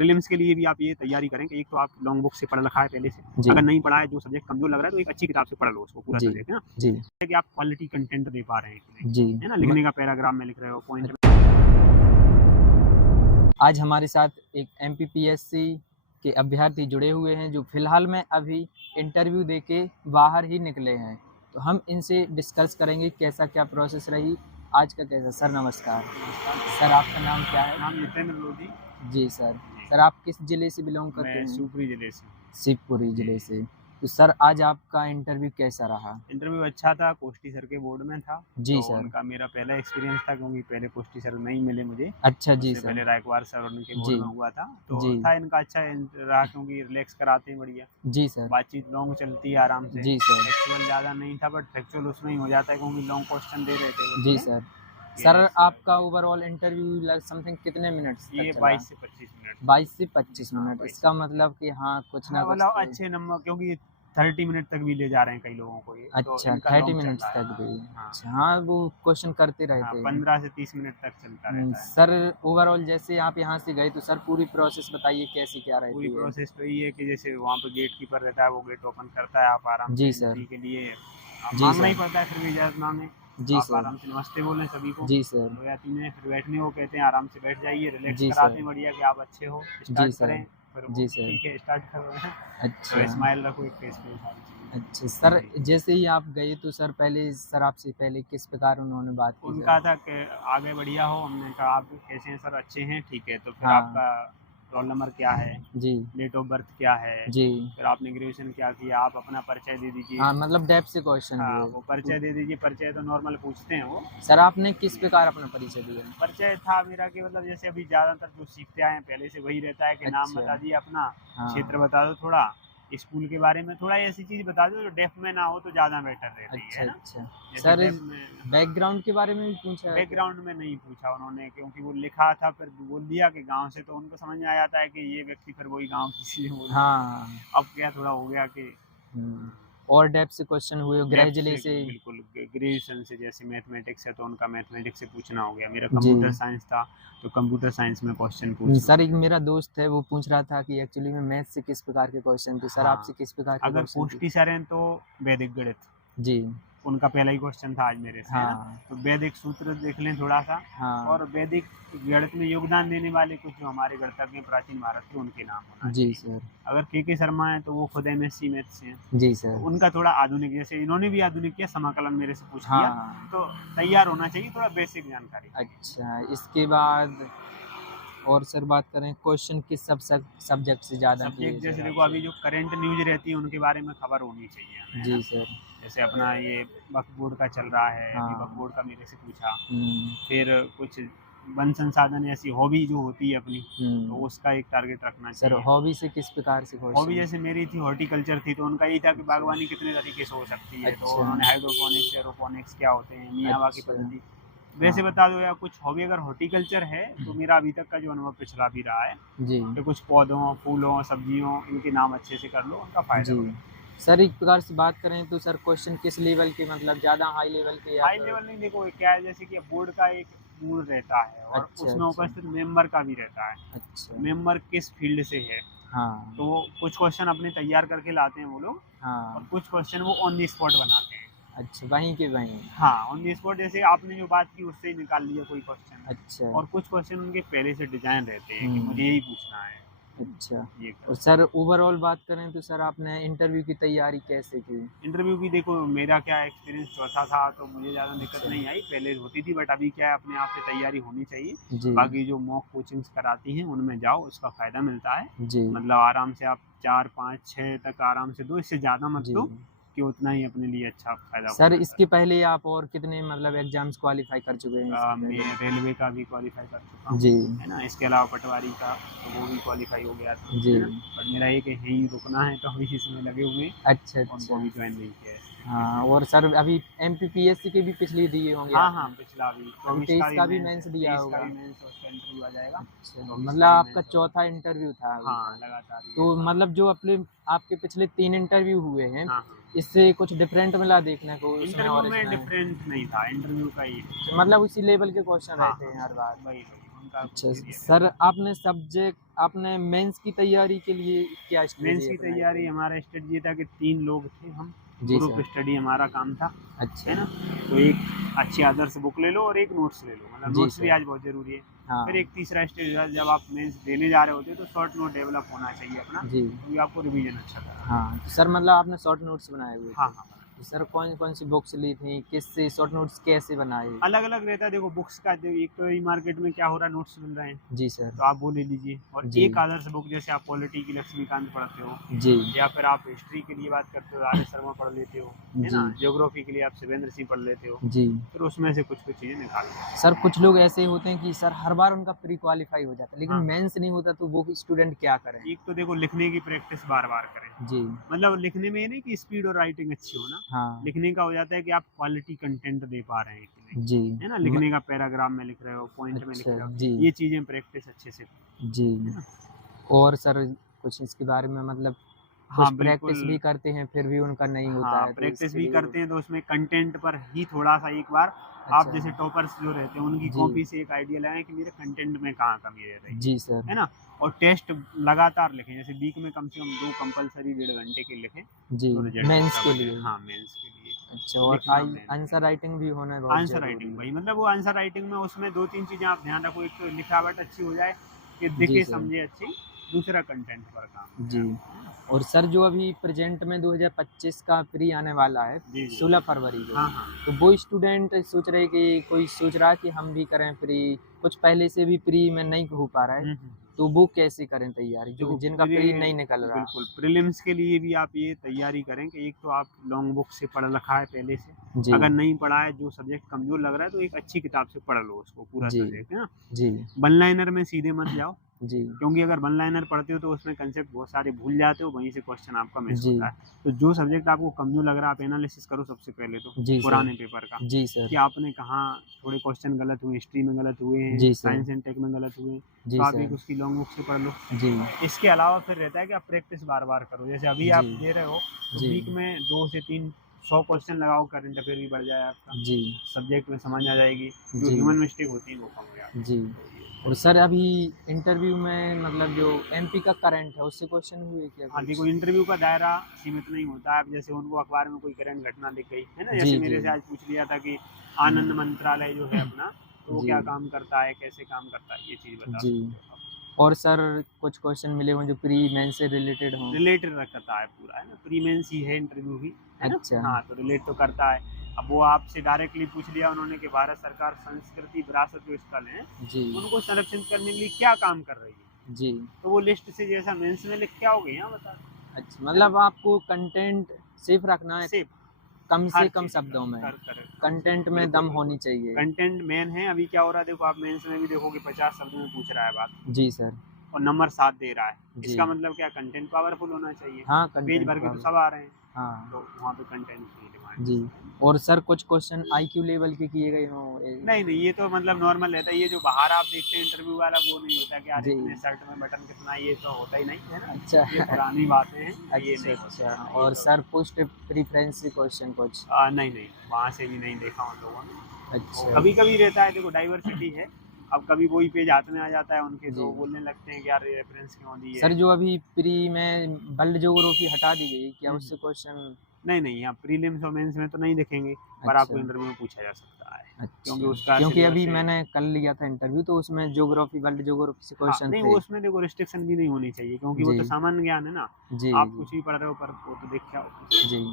Prelims के लिए भी आप ये तैयारी करें कि एक तो आप लॉन्ग बुक से पढ़ रखा है पहले से, जी अगर नहीं पढ़ा है, जो सब्जेक्ट कमजोर लग रहा है तो एक अच्छी किताब से पढ़ लो उसको पूरा जी सब्जेक्ट, है ना, जी कि आप क्वालिटी कंटेंट दे पा रहे हैं कि नहीं, जी। है ना, लिखने का पैराग्राफ में लिख रहे हो, पॉइंट। आज हमारे साथ एक एमपीपीएससी के अभ्यर्थी जुड़े हुए हैं जो फिलहाल में अभी इंटरव्यू देके बाहर ही निकले हैं, तो हम इनसे डिस्कस करेंगे कैसा क्या प्रोसेस रही आज का कैसा। सर नमस्कार। सर आपका नाम क्या है? नाम जितेंद्र लोधी। जी सर। जी, सर आप किस जिले से बिलोंग करते मैं हैं? शिवपुरी जिले से। शिवपुरी जिले से। तो सर आज आपका इंटरव्यू कैसा रहा? इंटरव्यू अच्छा था, कोष्टी सर के बोर्ड में था, जी तो सर। उनका मेरा पहला एक्सपीरियंस था, क्योंकि पहले कोष्टी सर नहीं मिले मुझे, अच्छा जी उससे सर। पहले रायकवार सर और उनके बोर्ड जी में हुआ था, तो जी था इनका अच्छा रहा, क्योंकि रिलैक्स कराते हैं बढ़िया, जी सर। बातचीत लॉन्ग चलती है आराम से, जी सर। फैक्चुअल ज़्यादा नहीं था, बट फैक्चुअल उसमें ही हो जाता है, क्योंकि लॉन्ग क्वेश्चन दे रहे थे वो जी उसमें, सर। कि सर ऐसे आपका ओवरऑल इंटरव्यू समथिंग कितने मिनट्स तक ये चला? 22 से 25 मिनट। 22 से 25 हाँ, मिनट। 22 इसका से मतलब कि हाँ कुछ ना 25, कुछ मतलब तो। अच्छे नंबर, क्योंकि 30 मिनट तक भी ले जा रहे हैं कई लोगों को, ये तो अच्छा इनका 30 लॉन्ग चल मिनट्स रहा है। तक भी। हाँ अच्छा हाँ वो क्वेश्चन करते हाँ, रहते हैं। 15 से 30 मिनट तक चलता रहता है। सर ओवरऑल जैसे आप यहाँ से गए तो सर पूरी प्रोसेस बताइए कैसी क्या पूरी रहती है? प्रोसेस तो ये है कि जैसे वहाँ पे गेट कीपर रहता है, वो गेट ओपन करता है, आप आराम से जी सर। एंट्री के लिए आप जी मांगना ही सर। पड़ता है, फिर भी इजाज़त मांगे, जी आप सर। आराम से नमस्ते बोलें सभी को, जी सर। 2 या 3 है, फिर बैठने को कहते हैं, आराम से बैठ जाइए, रिलैक्स जी कराते सर। हैं बढ़िया कि आप अच्छे हो, जी स्टार्ट सर। करें, फिर वो जी सर। ठीक है स्टार्ट कर रहे हैं, अच्छा। तो स्माइल रखो एक फेस पे, सारी चीज़ें। अच्छा सर जी, जैसे ही आप गए तो सर पहले सर आपसे पहले किस प्रकार उन्होंने बात की उनका सर? था कि आगे बढ़िया हो, हमने कहा आप कैसे हैं सर, अच्छे हैं, ठीक है, तो फिर हाँ आपका रोल नंबर क्या है, जी डेट ऑफ बर्थ क्या है, जी। फिर आपने ग्रेजुएशन क्या किया, आप अपना परिचय दे दीजिए। हाँ मतलब डेप्थ से क्वेश्चन हाँ, हुए। वो परिचय दे दीजिए, परिचय तो नॉर्मल पूछते हैं वो। सर आपने किस प्रकार अपना परिचय दिया? परिचय था मेरा कि मतलब जैसे अभी ज़्यादातर जो सीखते आए हैं पहले से वही रहता है कि नाम अच्छा। बता दिए अपना, क्षेत्र हाँ। बता दो थोड़ा, स्कूल के बारे में थोड़ा ऐसी चीज़ बता दो जो डेफ में ना हो तो ज़्यादा बेटर रहती अच्छा है ना? अच्छा। जैसे सर डेफ में, हाँ, बैकग्राउंड के बारे में भी पूछा है क्या? बैकग्राउंड में नहीं पूछा उन्होंने, क्योंकि वो लिखा था, फिर बोल दिया कि गाँव से, तो उनको समझ में आ जाता है कि ये व्यक्ति फिर वही गाँव किसी से बोल रहा है। हाँ। अब क्या थोड़ा हो गया कि हम्म। और डेप्थ से क्वेश्चन हुए डेप्थ ग्रेजुएशन से, से। बिल्कुल ग्रेजुएशन से, जैसे मैथमेटिक्स है तो उनका मैथमेटिक्स से पूछना हो गया, मेरा जी। कंप्यूटर साइंस था तो कंप्यूटर साइंस में क्वेश्चन पूछ लो। सर एक मेरा दोस्त है वो पूछ रहा था कि एक्चुअली में मैथ से किस प्रकार के क्वेश्चन थे। सर आपसे हाँ, किस प्रकार के अगर क्वेश्चन थे? कोष्टी सर हैं तो वैदिक गणित, जी। उनका पहला ही क्वेश्चन था आज मेरे से, है ना, हाँ तो वैदिक सूत्र देख लें थोड़ा सा, हाँ। और वैदिक गणित में योगदान देने वाले कुछ जो हमारे गणितज्ञ हैं प्राचीन भारत के, उनके नाम होना जी चाहिए। सर। अगर के शर्मा है तो वो खुद एमएससी मैथ से हैं, जी तो सर। उनका थोड़ा आधुनिक, जैसे इन्होंने भी आधुनिक किया, समाकलन मेरे से पूछ लिया, हाँ। तो तैयार होना चाहिए, थोड़ा बेसिक जानकारी चाहिए। अच्छा इसके बाद और सर बात करें क्वेश्चन किस सब्जेक्ट से ज़्यादा किए सब्जेक्ट सर जैसे देखो, आपसे? अभी जो करंट न्यूज रहती है उनके बारे में खबर होनी चाहिए हमें, है जी ना, सर। जैसे अपना ये वक्फ बोर्ड का चल रहा है, अभी वक्फ हाँ। बोर्ड का मेरे से पूछा, हम्म। फिर कुछ वन संसाधन ऐसी हॉबी जो होती है अपनी, तो हम्म। उसका एक टारगेट रखना सर चाहिए। हॉबी से किस प्रकार से हॉबी क्वेश्चन? जैसे मेरी थी हॉर्टिकल्चर थी, तो उनका यही था कि अच्छा बागवानी कितने तरीके से हो सकती है, तो अच्छा उन्होंने हाइड्रोपोनिक्स एरोपोनिक्स क्या होते हैं, मियावाकी अच्छा। पद्धति वैसे हाँ बता दो, या कुछ हॉबी अगर हॉर्टिकल्चर है तो मेरा अभी तक का जो अनुभव पिछला भी रहा है जी कि कुछ पौधों, फूलों, सब्जियों, इनके नाम अच्छे से कर लो, उनका फ़ायदा जी। होगा। सर एक प्रकार से बात करें तो सर क्वेश्चन किस लेवल के मतलब ज़्यादा हाई लेवल के या हाई फिर? लेवल नहीं, देखो क्या है, जैसे कि बोर्ड का एक मूड रहता है और अच्छा उसमें अच्छा। उपस्थित मेंबर का भी रहता है, अच्छा। मेंबर किस फील्ड से है, हाँ तो वो कुछ क्वेश्चन अपने तैयार करके लाते हैं वो लोग, और हाँ। कुछ क्वेश्चन वो ऑन दी स्पॉट बनाते हैं। अच्छा वहीं के वहीं। हाँ, ऑन दी स्पॉट, जैसे आपने जो बात की उससे ही निकाल लिया कोई क्वेश्चन, अच्छा। और कुछ क्वेश्चन उनके पहले से डिजाइन रहते हैं कि मुझे हम्म। यही पूछना है, अच्छा। ये और कर। सर ओवरऑल बात करें तो सर आपने इंटरव्यू की तैयारी कैसे की? इंटरव्यू की देखो, मेरा क्या एक्सपीरियंस चौथा था, तो मुझे ज़्यादा दिक्कत अच्छा। नहीं आई, पहले होती थी, बट अभी क्या है, अपने आप से तैयारी होनी चाहिए। जी बाकी जो मॉक कोचिंग्स कराती हैं उनमें जाओ, उसका फ़ायदा मिलता है, जी मतलब आराम से आप 4, 5, 6 तक आराम से दो, इससे ज़्यादा मत जी। दो, कि उतना ही अपने लिए अच्छा फ़ायदा हो सर जाता इसके पहले आप और कितने मतलब एग्जाम्स क्वालिफाई कर चुके हैं इसके है। पहले? मैं रेलवे का भी क्वालिफाई कर चुका हूँ, जी है ना, इसके अलावा पटवारी का, तो वो भी क्वालिफाई हो गया था, जी। है ना, बट मेरा ये कि यहीं रुकना है, तो हम इसी समय लगे हुए हैं, अच्छा उनको अच्छा। अभी ज्वाइन नहीं किया है। हाँ और सर अभी एमपीपीएससी के भी पिछले दिए होंगे हाँ हाँ, आपने? पिछला भी अभी 24 का 23 भी का भी मेंस है, मेंस दिया 23 का होगा। भी मेंस और उसका इंटरव्यू आ जाएगा, अच्छा 24 मतलब का भी आपका मेंस होगा। चौथा इंटरव्यू था अभी हाँ, तक। लगातार ये, तो हाँ। मतलब जो अपने आपके पिछले 3 इंटरव्यू हुए हैं हाँ, हाँ। इससे कुछ डिफरेंट मिला देखने को उसमें इंटरव्यू और में इसमें? डिफरेंस नहीं था, इंटरव्यू का ही। मतलब उसी लेवल के क्वेश्चन हाँ, रहते हाँ, हैं हर बार? वही, वही। उनका अच्छा area है। सर, आपने मेंस की तैयारी के लिए क्या मेंस स्ट्रेटजी की अपनाई तैयारी थी? हमारा स्ट्रेटजी ये था कि 3 लोग थे हम, जी ग्रुप सर। स्टडी हमारा काम था, है अच्छा। ना? तो एक अच्छी आदर्श बुक ले लो और एक नोट्स ले लो, मतलब जी नोट्स भी सर। आज बहुत ज़रूरी है। हाँ। फिर एक तीसरा स्टेज था, जब आप मेंस देने जा रहे होते हो तो शॉर्ट नोट डेवलप होना चाहिए अपना, जी। क्योंकि आपको रिवीजन अच्छा करना है। हाँ, तो सर मतलब आपने शॉर्ट नोट्स बनाए हुए हाँ, थे। हाँ। तो सर कौन-कौन सी बुक्स ली थी? किससे शॉर्ट नोट्स कैसे बनाए? अलग-अलग रहता है, देखो बुक्स का जो एक तो ई मार्केट में क्या हो रहा है, नोट्स मिल रहे हैं, जी सर। तो आप वो ले लीजिए। और जी। एक आदर्श बुक, जैसे आप पॉलिटी की लक्ष्मीकांत पढ़ते हो, जी। या फिर आप हिस्ट्री के लिए बात करते हो आर एस शर्मा पढ़ लेते हो, है ना? जी। ज्योग्राफी के लिए आप शिवेंद्र सिंह पढ़ लेते हो, जी। फिर उसमें से कुछ-कुछ चीज़ें निकाल लो। सर कुछ लोग ऐसे होते हैं कि सर हर बार उनका प्री क्वालीफाई हो जाता है, लेकिन हाँ, हाँ। मेंस नहीं होता, तो वो स्टूडेंट क्या करें? एक तो देखो लिखने की प्रैक्टिस बार-बार करें। जी। मतलब लिखने में ये नहीं कि स्पीड और राइटिंग अच्छी हो ना, हाँ। लिखने का हो जाता है कि आप क्वालिटी कंटेंट दे पा रहे हैं कि नहीं, जी। है ना? लिखने का पैराग्राफ में लिख रहे हो, पॉइंट में लिख अच्छा। रहे हो, जी। ये चीज़ें प्रैक्टिस अच्छे से करो, जी। है ना? और सर कुछ इसके बारे में मतलब हाँ, कुछ प्रैक्टिस बिल्कुल। भी करते हैं फिर भी उनका नहीं होता हाँ, है, तो प्रैक्टिस इसके भी लिए करते हैं, तो उसमें कंटेंट पर ही थोड़ा-सा एक बार आप, अच्छा। जैसे टॉपर्स जो रहते हैं उनकी जी। कॉपी से एक आइडिया लगाएँ कि मेरे कंटेंट में कहाँ कमी रह रही जी सर। है ना? और टेस्ट लगातार लिखें, जैसे वीक में कम से कम 2 कंपल्सरी 1.5 घंटे के लिखें, जी, तो रिजल्ट मेंस अच्छा के बढ़िया। लिए। हाँ, मेंस के लिए अच्छा, और लिखना मेन है। आंसर राइटिंग भी होना बहुत आंसर ज़रूरी राइटिंग है। भाई, मतलब वो आंसर राइटिंग में उसमें 2-3 चीज़ें आप ध्यान रखो, एक तो लिखावट अच्छी हो जाए कि जी दिखे सर। समझे अच्छी, दूसरा कंटेंट पर काम जी। करें। और सर जो अभी प्रेज़ेंट में 2025 का प्री आने वाला है, जी, जी। 16 फरवरी को, हाँ, हाँ। तो वो स्टूडेंट सोच रहे कि कोई सोच रहा है कि हम भी करें प्री, कुछ पहले से भी प्री में नहीं हो पा रहा है, हुँ, हुँ। तो वो कैसे करें तैयारी, जो देखो जिनका प्री नहीं निकल रहा? बिल्कुल, प्रीलिम्स के लिए भी आप ये तैयारी करें कि एक तो आप लॉन्ग बुक से पढ़ रखा है पहले से, जी। अगर नहीं पढ़ा है, जो सब्जेक्ट कमज़ोर लग रहा है, तो एक अच्छी किताब से पढ़ लो उसको, पूरा जी। सब्जेक्ट, है ना? जी। वन लाइनर में सीधे मत जाओ, जी। क्योंकि अगर वन लाइनर पढ़ते हो तो उसमें कंसेप्ट बहुत सारे भूल जाते हो, वहीं से क्वेश्चन आपका मिस जी। होता है। तो जो सब्जेक्ट आपको कमज़ोर लग रहा है, आप एनालिसिस करो सबसे पहले तो, जी सर। पुराने पेपर का, जी सर। कि आपने कहाँ थोड़े क्वेश्चन गलत हुए, हिस्ट्री में गलत हुए हैं, जी सर। साइंस एंड टेक में गलत हुए हैं, जी तो आप सर। एक उसकी लॉन्ग बुक से पढ़ लो। जी। इसके अलावा फिर रहता है कि आप प्रैक्टिस बार-बार करो। जैसे अभी आप जी। दे रहे हो, तो जी। वीक में 2 से 3 100 क्वेश्चन लगाओ, करंट अफेयर भी बढ़ जाए आपका, जी। सब्जेक्ट में समझ आ जाएगी, जो जी। ह्यूमन मिस्टेक होती है वो कम हो जाती है। जी। और सर अभी इंटरव्यू में मतलब जो एमपी का करंट है, उससे क्वेश्चन हुए क्या हाँ, कुछ? देखो इंटरव्यू का दायरा सीमित नहीं होता है। अब जैसे उनको अखबार में कोई करंट घटना दिख गई, है ना? जी। जैसे जी। मेरे से आज पूछ लिया था कि आनंद मंत्रालय जो है अपना, तो वो जी। क्या काम करता है, कैसे काम करता है, ये चीज़ बता जी। सकते हो आप। और सर कुछ क्वेश्चन मिले हों जो प्री मेंस से रिलेटेड हों? रिलेटेड रखता है पूरा, है ना? प्री मेंस ही है इंटरव्यू भी, है ना? अच्छा। हाँ, तो रिलेट तो करता है। अब वो आपसे डायरेक्टली पूछ लिया उन्होंने कि भारत सरकार संस्कृति विरासत जो स्थल हैं, जी। उनको संरक्षित करने के लिए क्या काम कर रही है? जी। तो वो लिस्ट से जैसा मेंस में लिख के आओगे, यहाँ बता दो, अच्छा, मतलब आपको कंटेंट सेफ रखना है, सेफ कम हर से कम चीज़ शब्दों में। कर कर कंटेंट में बिल्कुल, दम होनी बिल्कुल। चाहिए। कंटेंट मेन है, अभी क्या हो रहा है देखो, आप मेंस में भी देखोगे 50 शब्द में पूछ रहा है बात, जी सर। और नंबर 7 दे रहा है। जी। इसका मतलब क्या, कंटेंट पावरफुल होना चाहिए। हाँ, पेज कंटेंट भर के तो पावर। सब आ रहे हैं, हाँ। तो वहाँ पे कंटेंट की डिमांड जी। है। और सर कुछ क्वेश्चन आईक्यू लेवल के किए गए हों? नहीं, नहीं, ये तो मतलब नॉर्मल रहता है। ये जो बाहर आप देखते हैं इंटरव्यू वाला, वो नहीं होता कि यार जी। इतने शर्ट में बटन कितना है, ये तो होता ही नहीं, है ना? अच्छा। ये पुरानी बातें हैं, ये अच्छा, नहीं होता अच्छा। है। हाँ, ये और तो सर पोस्ट प्रेफ़रेंस क्वेश्चन कुछ? नहीं, नहीं, वहाँ से भी नहीं देखा उन लोगों ने। और अच्छा। कभी-कभी रहता है, देखो डाइवर्सिटी है, अब कभी वही पेज हाथ में आ जाता है उनके, जी। तो बोलने लगते हैं कि यार ये रेफ़रेंस क्यों दी सर है? जो अभी प्री में वर्ल्ड ज्योग्राफी हटा दी गई, क्या हुँ, उससे हुँ। क्वेश्चन? नहीं, नहीं, यहाँ प्रीलिम्स और मेंस में तो नहीं दिखेंगे, पर आपको अच्छा। इंटरव्यू में पूछा जा सकता है, क्योंकि अच्छा, उसका क्योंकि सिलेबस अभी है। मैंने कल लिया था इंटरव्यू, तो उसमें ज्योग्राफी वर्ल्ड ज्योग्राफी से हाँ, क्वेश्चन नहीं, वो थे। उसमें देखो रिस्ट्रिक्शन भी नहीं होनी चाहिए, क्योंकि वो जी। तो सामान्य ज्ञान है ना, जी। आप जी। कुछ भी पढ़ रहे हो, पर वो तो देख के आओ। जी।